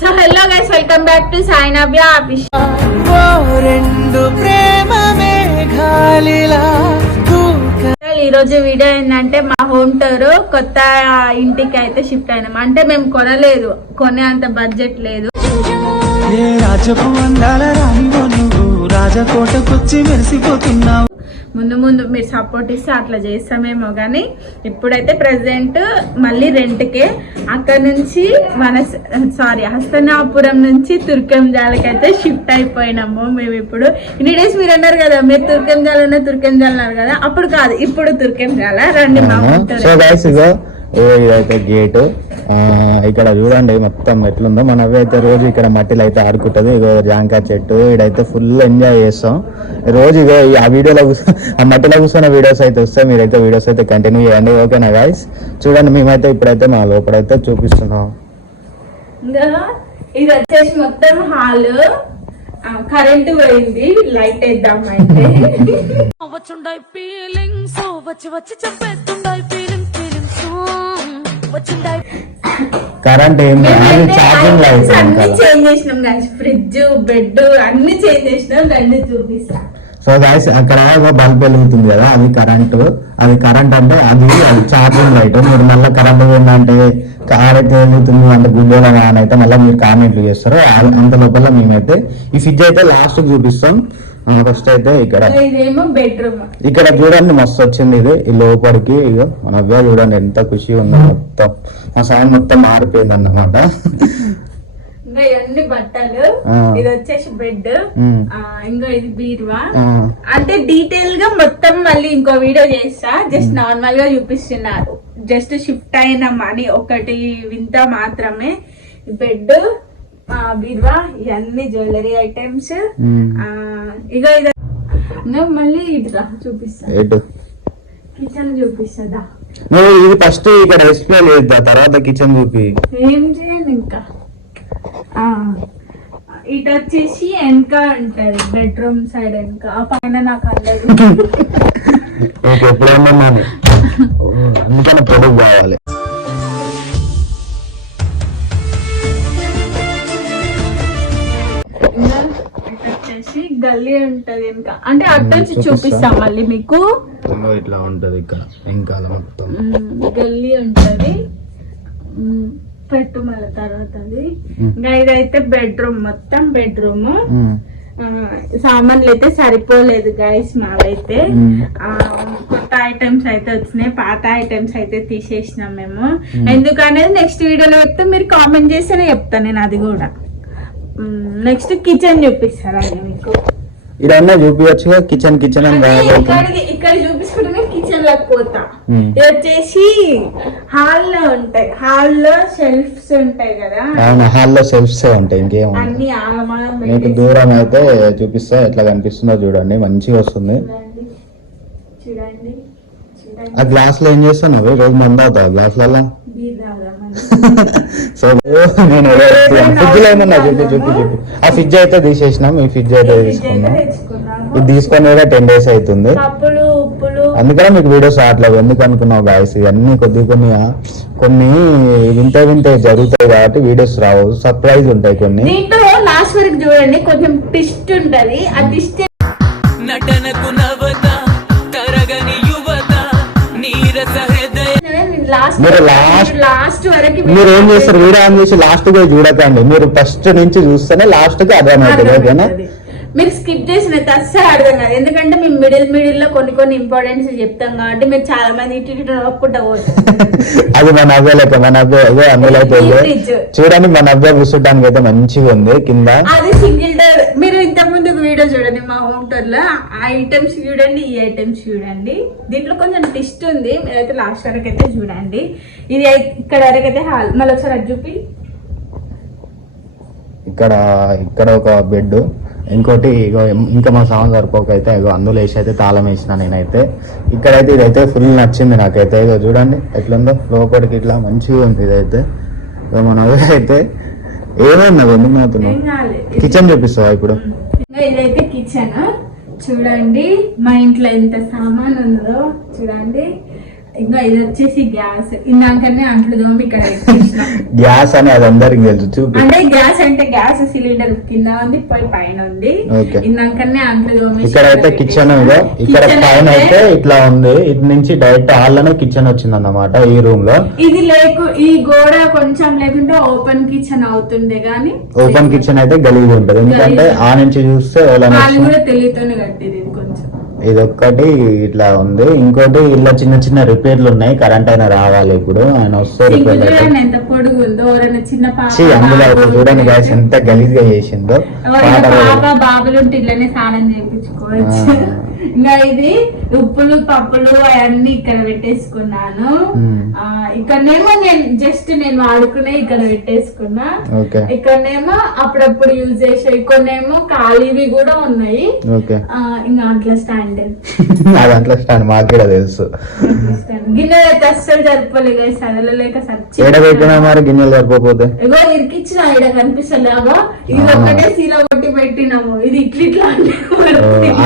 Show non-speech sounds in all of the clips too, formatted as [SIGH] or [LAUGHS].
So hello guys welcome back to Sai Navya office ఓ రెండు ప్రేమ మేఘాలిలా దూక ఈ రోజు వీడియో ఏంటంటే మా హోమ్ టూర్ కొత్త ఇంటికి అయితే షిఫ్ట్ అయినాం. అంటే మేము కొనలేదు కొనే అంత బడ్జెట్ లేదు. రాజపు అందాల నువ్వు రాజకోటకొచ్చి మెరిసిపోతున్నావు. ముందు ముందు మీరు సపోర్ట్ ఇస్తే అట్లా చేస్తామేమో కానీ ఇప్పుడైతే ప్రజెంట్ మళ్ళీ రెంట్కే అక్కడ నుంచి మన సారీ హస్తనాపురం నుంచి తుర్కెంజాలకి అయితే షిఫ్ట్ అయిపోయినాము మేము ఇప్పుడు. ఇన్ని డేస్ మీరు అన్నారు కదా మీరు తుర్కెంజాల ఉన్న తుర్కెంజాల అన్నారు కదా అప్పుడు కాదు ఇప్పుడు తుర్కెంజాల రండి మా ఇదైతే గేట్ ఇక్కడ చూడండి మొత్తం ఎట్లుందో. మన అవి అయితే రోజు ఇక్కడ మట్టిలో అయితే ఆడుకుంటది. ఇగో జాంకాయ చెట్టు ఇడైతే ఫుల్ ఎంజాయ్ చేస్తాం. రోజు ఇగో ఆ వీడియోలో ఆ మట్టిలో కూర్చున్న వీడియోస్ అయితే వస్తాయి. మీరైతే వీడియోస్ అయితే కంటిన్యూ చేయండి. ఓకేనా గైస్ చూడండి మేమైతే ఇప్పుడైతే మా లోపలైతే చూపిస్తున్నాం. ఇది వచ్చేసి మొత్తం హాల్. కరెంట్ పోయింది లైట్ వేద్దాం అయితే. వచ్చుండాయి ఫీలింగ్స్ వచ్చి వచ్చి చెప్పేస్తుండాయి కరెంట్ అది ఛార్జింగ్ లైట్ అన్ని చేంజ్ చేసినాం గాయస్ ఫ్రిడ్జ్ బెడ్ అన్ని చేంజ్ చేసినాం రండి చూపిస్తా. సో గాయస్ అక్కడ బల్బ్ వెలుగుతుంది కదా అది కరెంట్ అది కరెంట్ అంటే అది అది ఛార్జింగ్ లైట్ మీరు మళ్ళీ కరెంట్ కార్ అయితే వెలుగుతుంది అంటే గుండెలో అని అయితే మళ్ళీ మీరు కామెంట్లు చేస్తారు. అంత లోపల మేమైతే ఈ ఫ్రిడ్జ్ అయితే లాస్ట్ చూపిస్తాం. ఫస్ట్ అయితే ఇక్కడ. ఇక్కడ చూడండి మస్తు వచ్చింది ఇది. ఈ లోపలికి ఇక మన అవ్వ చూడండి ఎంత ఖుషి ఉందో మొత్తం. మా సాయం మొత్తం మారిపోయింది అన్నమాట ఇవన్నీ బట్టలు. ఇది వచ్చేసి. ఇంకా ఇది బీరువా. అంటే డీటెయిల్గా మొత్తం మళ్ళీ ఇంకో వీడియో చేస్తా. జస్ట్ నార్మల్గా చూపిస్తున్నారు. జస్ట్ షిఫ్ట్ అయిన మనీ ఒకటి వింత మాత్రమే. బెడ్ బీరువా ఇవన్నీ జ్యువెలరీ ఐటమ్స్. ఇక ఇది. మళ్ళీ ఇట్లా చూపిస్తా. కిచెన్ చూపిస్తుందా నువ్వు ఇది ఫస్ట్ ఇక్కడ ఎక్స్ప్లెయిన్ చేద్దా తర్వాత కిచెన్ చూపి. ఏం చేయండి ఇంకా? ఆ, ఇటు వచ్చేసి వెనక ఉంటది బెడ్రూమ్ సైడ్ వెనక. ఆ పైన నాకు అందదు [LAUGHS] ఎప్పుడైనా అందుకని ప్రొడక్ట్ కావాలి. గల్లీ ఉంటది వెనక అంటే నుంచి చూపిస్తా. మళ్ళీ మీకు. ఇంకో ఇట్లా ఉంటది ఇక్కడ వెనకాల మొత్తం. గల్లీ ఉంటది. పెట్టు మళ్ళీ తర్వాత అది. ఇంకా ఇదైతే బెడ్రూమ్ మొత్తం బెడ్రూమ్. సామాన్లు అయితే సరిపోలేదు గైస్ మావైతే. కొత్త ఐటమ్స్ అయితే వచ్చినాయి. పాత ఐటమ్స్ అయితే తీసేసినాం మేము. ఎందుకనేది నెక్స్ట్ వీడియోలో చెప్తే మీరు కామెంట్ చేస్తేనే చెప్తాను నేను అది కూడా. నెక్స్ట్ కిచెన్ చూపిస్తారండి మీకు? ఇదన్నా చూపించచ్చుగా కిచెన్ కిచెన్ అని రాయబోతుంది. ఇక్కడ చూపించుకుంటే కిచెన్లోకి పోతా. ఇది వచ్చేసి హాల్లో ఉంటాయి. హాల్లో షెల్ఫ్స్ ఉంటాయి కదా? అవును హాల్లో సెల్ఫ్స్ ఉంటాయి ఇంకేం. అన్ని మీకు దూరం అయితే చూపిస్తా ఎట్లా కనిపిస్తుందో చూడండి మంచిగా వస్తుంది. చూడండి ఆ గ్లాస్లో ఏం చేస్తున్నావు రోజు మంద అవుతావు గ్లాసులలో. [LAUGHS] సో నేను ఫ్రిడ్జ్లో ఏమన్నా చెప్పు చెప్పు చెప్పు. ఆ ఫ్రిడ్జ్ అయితే తీసేసినాం ఈ ఫ్రిడ్జ్ అయితే తీసుకున్నాం. ఇది తీసుకొని కూడా టెన్ డేస్ అవుతుంది. అందుకనే మీకు వీడియోస్ రావట్లేదు ఎందుకు అనుకున్నావు గాయస్ ఇవన్నీ కొద్ది కొన్ని కొన్ని వింత వింత జరుగుతాయి కాబట్టి వీడియోస్ రావు. సర్ప్రైజ్ ఉంటాయి కొన్ని. లాస్ట్ వరకు చూడండి. కొంచెం ట్విస్ట్ ఉంటది. ఆ ట్విస్ట్ నటనకు నవత. మీరు last- లాస్ట్ వరకు మీరు ఏం చేస్తారు? వీడియో ఆన్ చేసి లాస్ట్గా చూడకండి. మీరు ఫస్ట్ నుంచి చూస్తేనే లాస్ట్గా అర్థమవుతుంది. ఓకేనా. మీరు స్కిప్ చేసిన అస్సలు అర్థం కాదు. ఎందుకంటే మేము మిడిల్ మిడిల్లో కొన్ని కొన్ని ఇంపార్టెన్స్ చెప్తాం కాబట్టి మీరు చాలా మంది ఇటు ఇటు పోతారు [LAUGHS] అది మన నవ్వే లెక్క మన ఉంది. Fridge. చూడండి మన నవ్వే కూర్చోడానికి అయితే మంచిగా ఉంది కింద. అది సింగిల్ డోర్ మీరు ఇంతకు ముందు వీడియో చూడండి మా హోమ్ టూర్లో. ఆ ఐటమ్స్ చూడండి ఈ ఐటమ్స్ చూడండి. దీంట్లో కొంచెం ట్విస్ట్ ఉంది. మీరైతే లాస్ట్ వరకు అయితే చూడండి. ఇది ఇక్కడ వరకు అయితే హాల్ మళ్ళీ ఒకసారి అది చూపి. ఇక్కడ ఇక్కడ ఒక బెడ్ ఇంకోటి ఇగో ఇంకా మా సామాన్ సరిపోక అయితే ఇగో అందులో వేసి అయితే తాళం వేసిన నేనైతే. ఇక్కడైతే ఇదైతే ఫుల్ నచ్చింది నాకైతే. ఇగో చూడండి ఎట్లుందో. లోపలికి ఇట్లా మంచిగా ఉంది ఇదైతే. ఇగో మన అయితే ఏమన్నా ఎందుకు కాలేదు. కిచెన్ చూపిస్తావా ఇప్పుడు? ఇదైతే కిచెన్ చూడండి మా ఇంట్లో ఎంత సామాన్ ఉందో. చూడండి. ఇంకా ఇది వచ్చేసి గ్యాస్. ఇందాకనే అంట్లు దోమి ఇక్కడ గ్యాస్ అని అది అందరికి తెలుసు చూపి. అంటే గ్యాస్ అంటే గ్యాస్ సిలిండర్ కింద ఉంది పోయి పైన ఉంది. ఇందాకనే అంట్లు దోమి ఇక్కడ అయితే కిచెన్ ఇక్కడ పైన అయితే ఇట్లా ఉంది. ఇటు నుంచి డైరెక్ట్ హాల్లోనే కిచెన్ వచ్చింది అన్నమాట ఈ రూమ్లో. ఇది లేకు ఈ గోడ కొంచెం లేకుంటే ఓపెన్ కిచెన్ అవుతుండే గానీ ఓపెన్ కిచెన్ అయితే గలీజ్ ఉంటది. ఎందుకంటే ఆ నుంచి చూస్తే వాళ్ళు కూడా తెలియతోనే కట్టేది ఇది కొంచెం ఇది ఒక్కటి ఇట్లా ఉంది. ఇంకోటి ఇలా చిన్న చిన్న రిపేర్లు ఉన్నాయి. కరెంట్ అయినా రావాలి ఇప్పుడు. ఆయన వస్తే అందులో చూడండి గాయస్ ఎంత గలీజ్గా చేసిందో బాబులు స్నానం చేయించుకోవచ్చు. ఇంకా ఇది ఉప్పులు పప్పులు అవన్నీ ఇక్కడ పెట్టేసుకున్నాను. ఆ, ఇక్కడనేమో నేను జస్ట్ నేను వాడుకునే ఇక్కడ పెట్టేసుకున్నా. ఇక్కడనేమో అప్పుడప్పుడు యూజ్ చేసే కొన్నేమో ఖాళీవి కూడా ఉన్నాయి. ఇంకా అట్లా స్టాండ్ ఆ దాంట్లో స్టాండ్ మాకు కూడా తెలుసు. గిన్నె అయితే అస్సలు జరపలే సదలలేక సచ్చి పెట్టినా మరి గిన్నెలు ఇగో ఇరికిచ్చిన ఈడ కనిపిస్తలేవా ఇది ఒక్కటే సీల కొట్టి పెట్టినాము. ఇది ఇట్లా ఇట్లా అంటే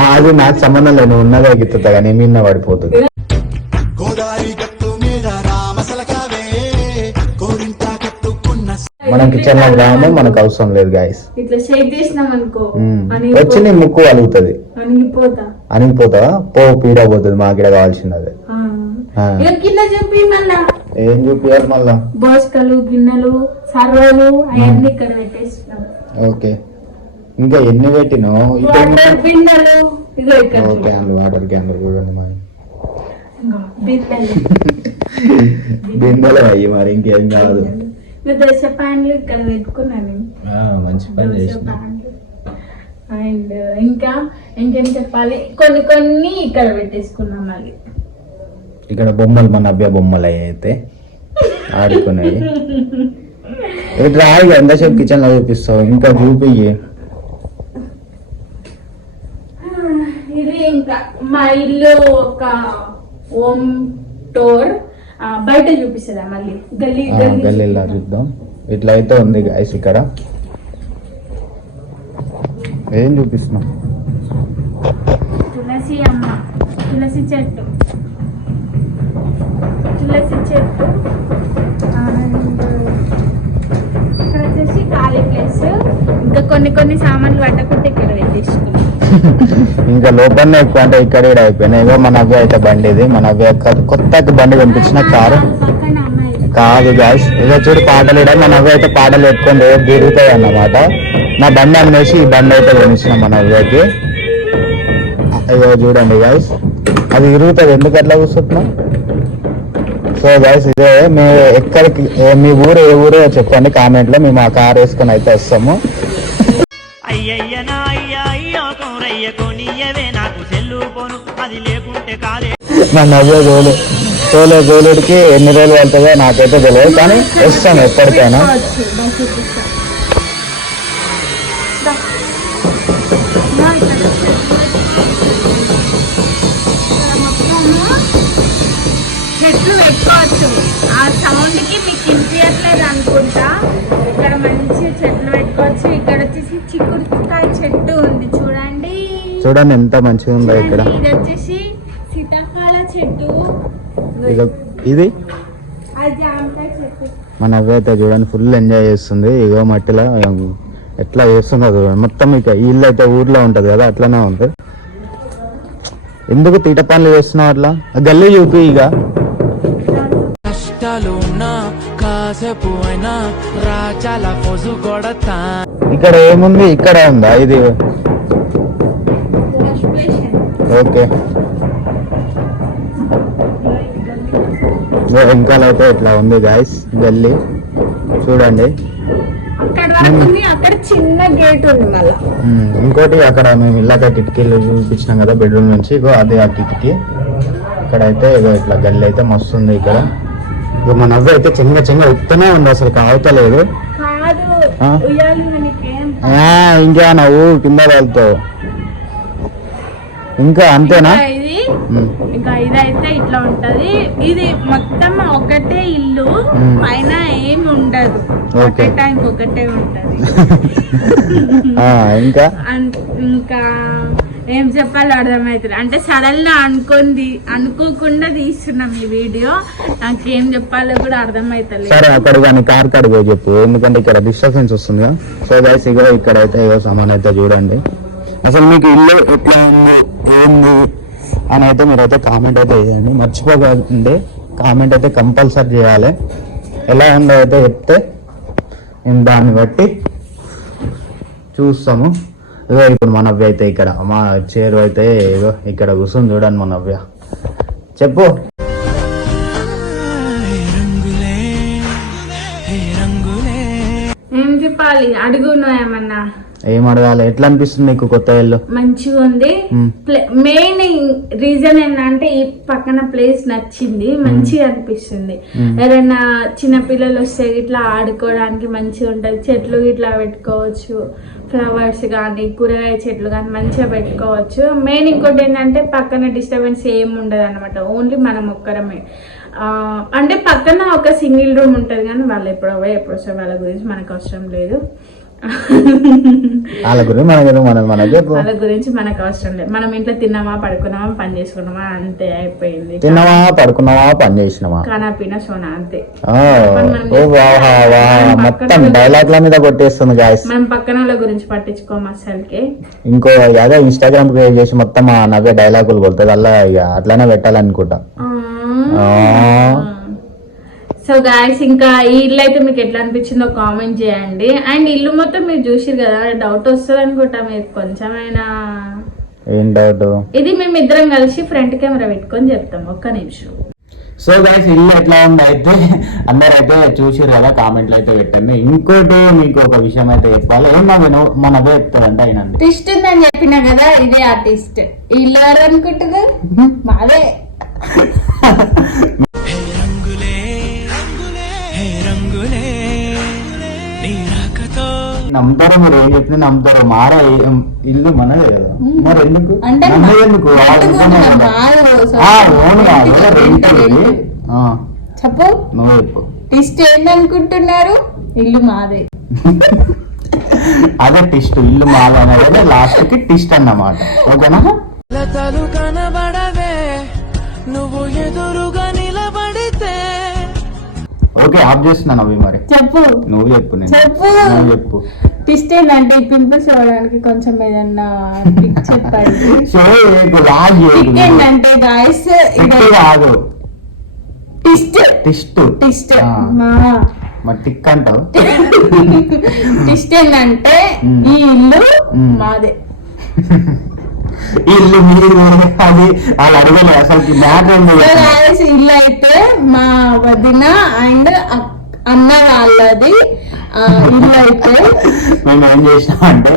అది నాకు సంబంధం లేదు నువ్వు ఉన్నదే గిత్తుతా కానీ మీద పడిపోతుంది. మనం కిచెన్లో రాము మనకు అవసరం లేదు గాయస్ ఇట్లా షేక్ చేసినాం అనుకో వచ్చి నీ ముక్కు అలుగుతుంది. అనిగిపోతా. పో పీడ పోతుంది మాకు ఇక్కడ కావాల్సింది అదే ఆ. ఆ. ఇక కింద చెప్పి మళ్ళా. ఏం చూపియాలి మళ్ళా? బోస్కలు గిన్నెలు సర్వలు అవన్నీ ఇక్కడ పెట్టేసినాం. ఓకే. ఇంకా ఎన్ని పెట్టినావు? ఇక్కడ ఇగో ఇక్కడ క్యాన్లు వాటర్ క్యాన్లు మరి. ఇగో బిన్నెలు [LAUGHS] బిందెలే అయ్యి మరి ఇంకేం కాదు. దోశ ప్యాన్లు ఇక్కడ పెట్టుకున్నాను మంచి పని చేసిన అండ్ ఇంకా ఇంకేం చెప్పాలి? కొన్ని కొన్ని ఇక్కడ పెట్టేసుకున్నాం మళ్ళీ ఇక్కడ బొమ్మలు మన అభ్య బొమ్మలు అయితే ఇట్లా ఆగి [LAUGHS] ఎంతసేపు కిచెన్లో చూపిస్తావు? ఇంకా చూపియ్యి ఇది ఇంకా మా ఇల్లు ఒక ఓమ్ టోర్ బయట చూపిస్తుందా మళ్ళీ? గల్లీ గల్లీలా చూద్దాం. ఇట్లా అయితే ఉంది గాయస్ ఇక్కడ. ఏం చూపిస్తున్నాం? తులసి అమ్మ తులసి చెట్టు. తులసి చెట్టు. అండ్ ఇక్కడ వచ్చేసి ఖాళీ ప్లేస్. ఇంకా కొన్ని కొన్ని సామాన్లు పట్టకుంటే ఇక్కడ పెట్టేసుకున్నాం ఇంకా లోపలనే ఎక్కువ అంటే ఇక్కడ ఇక్కడ అయిపోయినాయి ఇగో మన అవ్వ అయితే బండి ఇది. మన అవ్వ కొత్త బండి పంపించిన కారు. కాదు గాయస్. ఇదో చూడు పాటలు ఇడ మన అవ్వ అయితే పాటలు పెట్టుకొని రోజు తిరుగుతాయి అన్నమాట. నా బండి అమ్మేసి ఈ బండి అయితే కొనిచ్చిన మన అవ్వకి ఇదో చూడండి గాయస్. అది తిరుగుతుంది. ఎందుకు అట్లా కూర్చుంటున్నా సో గాయస్ ఇదే మీ ఎక్కడికి మీ ఊరు ఏ ఊరో చెప్పండి కామెంట్లో. మేము ఆ కార్ వేసుకొని అయితే వస్తాము. అయ్యయ్యనా. కోరయ్య కొనియవే నాకు సెల్లు పోను. అది లేకుంటే కాలే. మా నవ్వే గోలు తోలే గోలుడికి ఎన్ని రోజులు వెళ్తుందో నాకైతే తెలియదు కానీ వస్తాం ఎప్పటికైనా. చెట్లు పెట్టుకోవచ్చు. ఆ సౌండ్కి మీకు వినిపించట్లేదు అనుకుంటా. ఇక్కడ మంచి చెట్లు పెట్టుకోవచ్చు. ఇక్కడ వచ్చేసి చిక్కుడుకాయ చూడండి ఎంత మంచిగా ఉందో ఇక్కడ. ఇది మన నవ్వు అయితే చూడండి ఫుల్ ఎంజాయ్ చేస్తుంది. ఇగో మట్టిలో ఎట్లా చేస్తుందో చూడండి. మొత్తం ఇక ఇల్లు అయితే ఊర్లో ఉంటది కదా అట్లనే ఉంది. ఎందుకు తీట పనులు చేస్తున్నావు అట్లా? గల్లీ చూపి ఇక ఇక్కడ ఏముంది? ఇక్కడ ఉందా? ఇది ఓకే. వెనకాల అయితే ఇట్లా ఉంది గాయస్ గల్లీ. చూడండి. అక్కడ వరకు ఉంది అక్కడ చిన్న గేట్ ఉంది మళ్ళా. ఉమ్, ఇంకోటి అక్కడ మేము ఇల్లాక కిటికీలు చూపించినాం కదా బెడ్రూమ్ నుంచి. ఇగో అదే ఆ కిటికీ. ఇక్కడ అయితే ఇగో ఇట్లా గల్లి అయితే మస్తు ఉంది ఇక్కడ. ఇగో మా నవ్వు అయితే చిన్న చిన్న ఉత్తనే ఉంది అసలు కావతలేదు ఇంకా నవ్వు కింద వెళ్తావు ఇంకా అంతేనా? ఇది ఇంకా ఇది అయితే ఇట్లా ఉంటది. ఇది మొత్తం ఒకటే ఇల్లు. పైన ఏం ఉండదు. ఒకటే టైం ఒకటే ఉంటది. [LAUGHS] ఇంకా? ఇంకా ఏం చెప్పాలో అర్థమవుతుంది అంటే సడన్గా అనుకుంది అనుకోకుండా తీస్తున్నాం ఈ వీడియో. నాకు ఏం చెప్పాలో కూడా అర్థమవుతలేదు సరే అక్కడ కానీ కార్ పోయి చెప్పు. ఎందుకంటే ఇక్కడ డిస్టర్బెన్స్ వస్తుంది సో గైస్ ఇగో ఇక్కడైతే ఏదో సామాన్ అయితే చూడండి. అసలు మీకు ఇల్లు ఎట్లా ఉంది ఏంది అని అయితే మీరైతే కామెంట్ అయితే చేయండి మర్చిపోకండి. కామెంట్ అయితే కంపల్సరీ చేయాలి. ఎలా ఉందో అయితే చెప్తే నేను దాన్ని బట్టి చూస్తాము. ఇగో ఇప్పుడు మా నవ్య అయితే ఇక్కడ. మా చేరు అయితే ఇగో ఇక్కడ కూర్చొని చూడండి మా నవ్య. చెప్పు. ఏం చెప్పాలి? అడుగును ఏమన్నా ఏం అడగాలి? ఎట్లా అనిపిస్తుంది నీకు కొత్త ఇల్లు? మంచిగా ఉంది. మెయిన్ రీజన్ ఏంటంటే ఈ పక్కన ప్లేస్ నచ్చింది మంచిగా అనిపిస్తుంది. ఎవరైనా చిన్న పిల్లలు వస్తే ఇట్లా ఆడుకోవడానికి మంచిగా ఉంటది. చెట్లు ఇట్లా పెట్టుకోవచ్చు. ఫ్లవర్స్ కానీ కూరగాయ చెట్లు కానీ మంచిగా పెట్టుకోవచ్చు. మెయిన్ ఇంకోటి ఏంటంటే పక్కన డిస్టర్బెన్స్ ఏం ఉండదు అనమాట ఓన్లీ మనం ఒక్కరమే. అంటే పక్కన ఒక సింగిల్ రూమ్ ఉంటుంది కానీ వాళ్ళు ఎప్పుడు ఎప్పుడు వస్తారు వాళ్ళ గురించి మనకు అవసరం లేదు. వాళ్ళ గురించి మనకి మనకి చెప్పు. వాళ్ళ గురించి మనకు అవసరం లేదు. మనం ఇంట్లో తిన్నామా పడుకున్నామా పని చేసుకున్నామా అంతే అయిపోయింది. తిన్నావా పడుకున్నావా పని చేసినావా ఖానా పీనా సోనా అంతే. మొత్తం డైలాగ్ల మీద కొట్టేస్తుంది గాయస్ మనం పక్కన వాళ్ళ గురించి పట్టించుకోము అసలుకి ఇంకో అదే ఇన్స్టాగ్రామ్ క్రియేట్ చేసి మొత్తం ఆ నవ్వే డైలాగులు కొడుతుంది. అలా ఇక అట్లానే పెట్టాలనుకుంటా. ఆ. సో గాయస్ ఇంకా ఈ ఇల్లు అయితే మీకు ఎట్లా అనిపించిందో కామెంట్ చేయండి. అండ్ ఇల్లు మొత్తం మీరు చూసిరు కదా డౌట్ వస్తుంది అనుకుంటా మీకు కొంచెమైనా ఏం డౌట్ ఇది మేము ఇద్దరం కలిసి ఫ్రంట్ కెమెరా పెట్టుకొని చెప్తాం. ఒక్క నిమిషం. సో గైస్ ఇల్లు ఎట్లా ఉంది అయితే అందరు అయితే చూసిరు కదా కామెంట్లు అయితే పెట్టండి. ఇంకోటి మీకు ఒక విషయం అయితే చెప్పాలి. ఏం నవ్వు? మన అదే చెప్తారంట ఆయన ట్విస్ట్ ఉందని చెప్పినా కదా ఇదే ఆర్టిస్ట్ ఇల్లు ఎవరు అనుకుంటున్నారు? మాదే. [LAUGHS] నమ్ముతారు మీరు ఏం చెప్పినా నమ్ముతారు మార ఇల్లు మనదే కదా. మరి ఎందుకు? ఎందుకు. మాది ఓన్ కాదు రెంట్ చెప్పు. నువ్వు చెప్పు. ట్విస్ట్ ఏందనుకుంటున్నారు? ఇల్లు మాదే. [LAUGHS] అదే టిస్ట్ ఇల్లు మాలనేది లాస్ట్కి టిస్ట్ అన్నమాట. ఓకేనా? ఓకే ఆఫ్ చేస్తున్నాను అవి మరి. చెప్పు. నువ్వు చెప్పు నేను. చెప్పు. నువ్వు చెప్పు. ట్విస్ట్ ఏంటంటే పింపుల్స్ అవ్వడానికి కొంచెం ఏదన్నా చెప్పండి. సో పిక్ ఏంటంటే గాయస్ కాదు ట్విస్ట్ టిస్ట్ ట్విస్ట్ ఆ. మరి టిక్ అంటావు? [LAUGHS] ట్విస్ట్ ఏంటంటే. ఈ ఇల్లు. మాదే. [LAUGHS] ఇల్లు మీరు అది వాళ్ళు అడగలేదు అసలు మ్యాటర్ ఇల్లు అయితే మా వదిన అండ్ అన్న వాళ్ళది. ఇల్లు అయితే మేము ఏం చేసినామంటే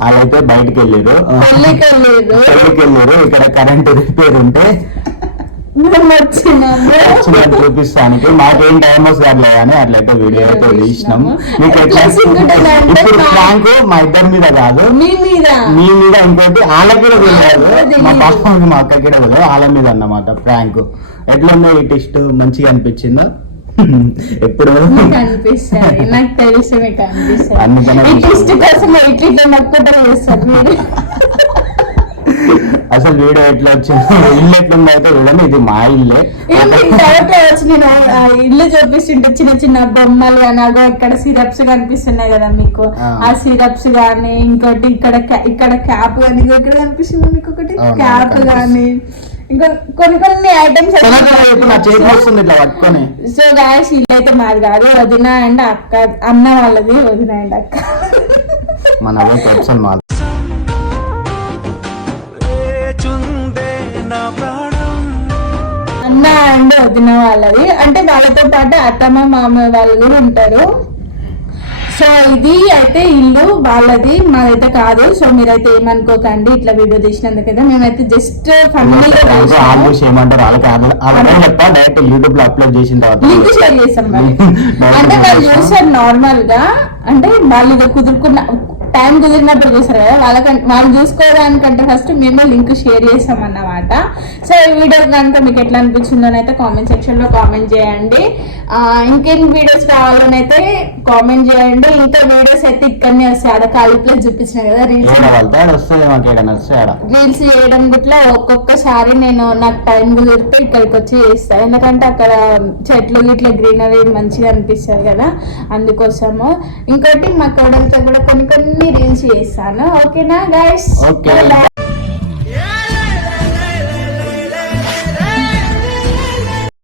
వాళ్ళైతే బయటకు వెళ్ళారు పెళ్ళికి వెళ్ళారు పెళ్ళికి వెళ్ళారు ఇక్కడ కరెంట్ రిపేర్ ఉంటే వచ్చినట్టు చూపిస్తానికి. మాకేం టైం వస్తుంది కానీ అట్లయితే వీడియో అయితే తీసినాం. మీకు ఎట్లా ఇప్పుడు మా- ప్రాంక్ మా ఇద్దరి మీద కాదు. మీ మీద. ఇంకోటి వాళ్ళ కూడా తెలియదు వాళ్ళకి మా. పాపకి మా అక్క కూడా తెలియదు వాళ్ళ మీద అన్నమాట ప్రాంక్ ఎట్లా ఉందో ఈ టెస్ట్ మంచిగా అనిపించిందో? ఎప్పుడు? అనిపిస్తుంది. నాకు తెలుసు మీకు అనిపిస్తుంది. కోసం ఇట్లా ఇట్లా నొక్కటం చేస్తారు మీరు. అసలు వీడియో ఎట్లా వచ్చిందో ఇల్లు ఎట్లుందో అయితే చూడండి ఇది మా ఇల్లే. ఇల్లు చూపిస్తుంటే చిన్న చిన్న బొమ్మలు కానీ అగో ఇక్కడ సిరప్స్ కనిపిస్తున్నాయి కదా మీకు. ఆ. సిరప్స్ కానీ ఇంకోటి ఇక్కడ ఇక్కడ క్యాప్ కానీ ఇక్కడ కనిపిస్తుంది మీకు ఒకటి? క్యాప్. కానీ ఇంకా కొన్ని కొన్ని ఐటమ్స్ సో గాయస్ ఇల్లు అయితే మాది కాదు వదిన అండ్ అక్క అన్న వాళ్ళది వదిన అండ్ అక్క. మన అన్న అండ్ వదిన వాళ్ళది. అంటే వాళ్ళతో పాటు అత్తమ్మ మామ వాళ్ళు కూడా ఉంటారు. సో ఇది అయితే ఇల్లు వాళ్ళది మాదైతే కాదు. సో మీరైతే ఏమనుకోకండి ఇట్లా వీడియో తీసినందుకైతే మేమైతే జస్ట్ ఫన్నీగా వాళ్ళు చేయమంటారు వాళ్ళకి వాళ్ళ- వాళ్ళకే చెప్పా డైరెక్ట్ యూట్యూబ్లో అప్లోడ్ చేసిన తర్వాత. లింక్ షేర్ చేస్తాం మరి. [LAUGHS] Direct అంటే వాళ్ళు. చూస్తారు నార్మల్గా. అంటే వాళ్ళు కుదురుకున్న టైం కుదిరినప్పుడు చూస్తారు కదా వాళ్ళకంటే వాళ్ళు చూసుకోవడానికంటే ఫస్ట్ మేమే లింక్ షేర్ చేస్తాం అన్నమాట సో ఈ వీడియో కనుక మీకు ఎట్లా అనిపించిందో అయితే కామెంట్ సెక్షన్లో కామెంట్ చేయండి. ఇంకేం వీడియోస్ కావాలనైతే కామెంట్ చేయండి. ఇంకా వీడియోస్ అయితే ఇక్కడ ఇక్కడనే వస్తాయి. ఆడ ఖాళీ ప్లేస్ చూపించిన కదా రీల్స్ రీల్స్ చేయడం గిట్లా ఒక్కొక్కసారి నేను నాకు టైం కుదిరితే ఇక్కడికి వచ్చి చేస్తాను ఎందుకంటే అక్కడ చెట్లు గిట్ల గ్రీనరీ మంచిగా అనిపిస్తుంది కదా అందుకోసము. ఇంకోటి మా కోడలతో కూడా కొన్ని కొన్ని రీల్స్ చేస్తాను. ఓకేనా గైస్ ఓకే